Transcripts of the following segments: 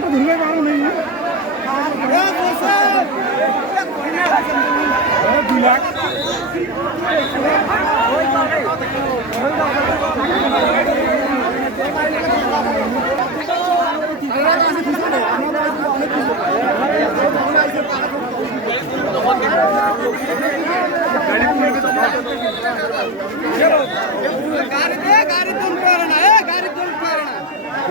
আমি ধরবে কারণ নেই দুই লাখ গাড়িতে গাড়ি তুলতে পারে না এ গাড়ি তুলতে পারে না কেন কেন হ্যাঁ গাড়ি তুলে গেল টাকা এক টাকা খাইতে লাগছে টাকা লাগাই দেবে গাড়ি তুলতে পারে না এ গাড়ি তুলতে পারে না এ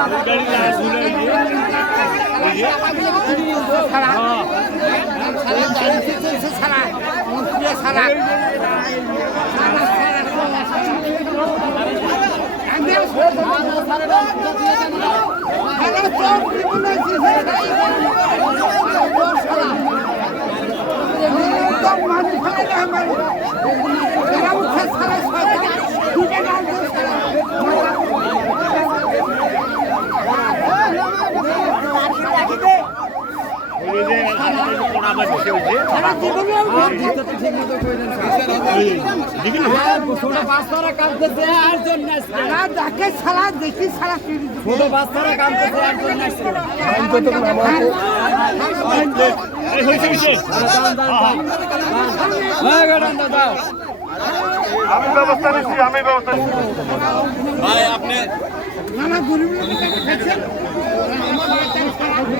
সারা আমি ব্যবস্থা নিচ্ছি আমি ব্যবস্থা নিচ্ছি। গাড়ি তুললে করে গেল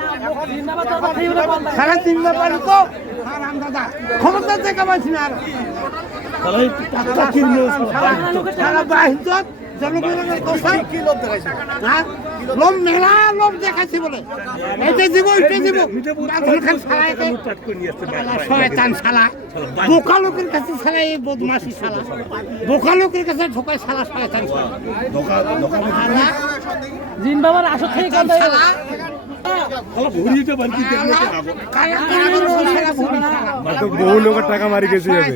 সাড়ে তিন ব্যাপারে তো। ক্ষমতা থেকে পাচ্ছি না আর। সারা বাহিত জনগণের কথা হ্যাঁ? মেলা লোভ দেখাচ্ছি বলে। এটা দিব এটা দিব। বাদল খান সালা শয়তান শালা। বোকা লোকের কাছে শালা এই বদমাসি শালা। বোকা লোকের কাছে ঢোকায় শালা শয়তান শালা। শালা, জিন বাবার আসর থেকে বহু লোকের টাকা মারি গেছে যাবে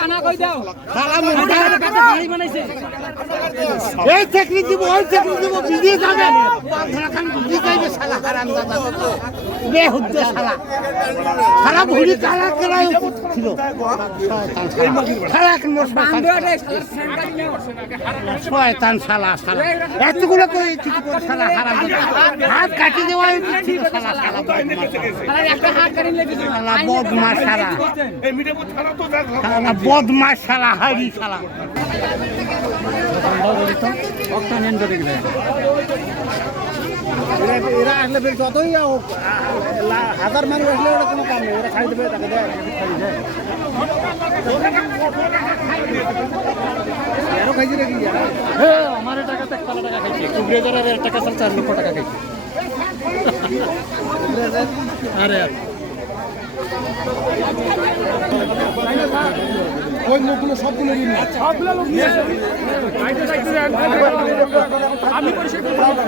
হারাম বুড়ি দাও? সারা মুর্দা কাছে বানাইছে? এই চাকরি দিব ওই চাকরি দিব বিদেশ যাবে। বাংলাখান বিদেশ যাইবে শালা। হারাম দাদা বে হুদ্দে শালা সারা ভুড়ি কালা কালায় ছিল শালা। সারা এখন শয়তান শয়তান শালা শালা। এতগুলো করে কিছু করে শালা হারাম দাদা হাত কাটি দেওয়া উচিত ছিল শালা শালা শালা। একটা হাত কাটিং লেগেছে শালা বদমাশ শালা। শালা বদমাশ শালা হাড়ি শালা এরা আসলে ফের যতই হোক, হাজার মানুষ আসলে ওরা কোনো কাম নেই ওরা খাই দেবে তাকে দেয় আরও খাইছি নাকি? আমার টাকা তো কালা টাকা খাইছে। কুবরেজারের টাকা চাল চার লক্ষ টাকা খাইছে। আরে আর। ওই লোকগুলো সবগুলো ঋণ সবগুলো লোক আমি পরিষ্কার করব